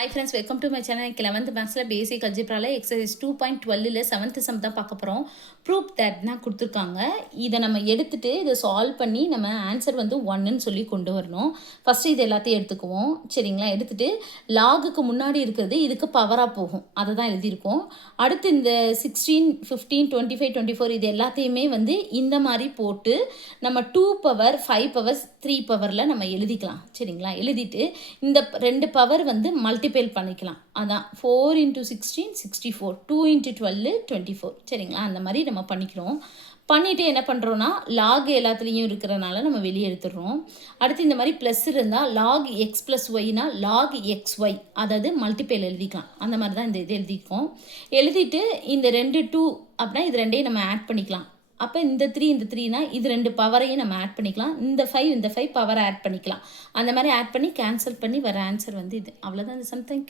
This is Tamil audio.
Hi friends, welcome to my channel. 11th Mathsல பேசிக் அல்ஜிப்ரால எக்ஸசைஸ் 2.12ல 7th சம் தான் பார்க்க போகிறோம். ப்ரூஃப் தட்னா கொடுத்துருக்காங்க. இதை நம்ம எடுத்துட்டு இதை சால்வ் பண்ணி நம்ம ஆன்சர் வந்து 1ன்னு சொல்லி கொண்டு வரணும். ஃபஸ்ட்டு இது எல்லாத்தையும் எடுத்துக்குவோம். சரிங்களா? எடுத்துட்டு லாகுக்கு முன்னாடி இருக்கிறது இதுக்கு பவராக போகும். அதை தான் எழுதியிருக்கோம். அடுத்து இந்த 16, 15, 25, 24 இது எல்லாத்தையுமே வந்து இந்த மாதிரி போட்டு நம்ம 2 பவர் 5 பவர்ஸ் 3 பவரில் நம்ம எழுதிக்கலாம். சரிங்களா? எழுதிட்டு இந்த 2 பவர் வந்து மல்டிபிள் பண்ணிக்கலாம். அதான் 4 × 16 64, 2 × 12 24. சரிங்களா? அந்த மாதிரி நம்ம பண்ணிக்கிறோம். பண்ணிவிட்டு என்ன பண்ணுறோன்னா லாக் எல்லாத்துலேயும் இருக்கிறனால நம்ம வெளியே எடுத்துடுறோம். அடுத்து இந்த மாதிரி ப்ளஸ் இருந்தால் லாக் எக்ஸ் ப்ளஸ் ஒய்னா லாக் எக்ஸ் ஒய், அதாவது மல்டிபிள் எழுதிக்கலாம். அந்த மாதிரி தான் இந்த இது எழுதியிருக்கோம். எழுதிட்டு இந்த 2 2 அப்படின்னா இது ரெண்டையும் நம்ம ஆட் பண்ணிக்கலாம். அப்போ இந்த 3னா இது 2 பவரையும் நம்ம ஆட் பண்ணிக்கலாம். இந்த 5 பவரை ஆட் பண்ணிக்கலாம். அந்த மாதிரி ஆட் பண்ணி கேன்சல் பண்ணி வர ஆன்சர் வந்து இது. அவ்வளோதான் இந்த சம். தேங்க்யூ.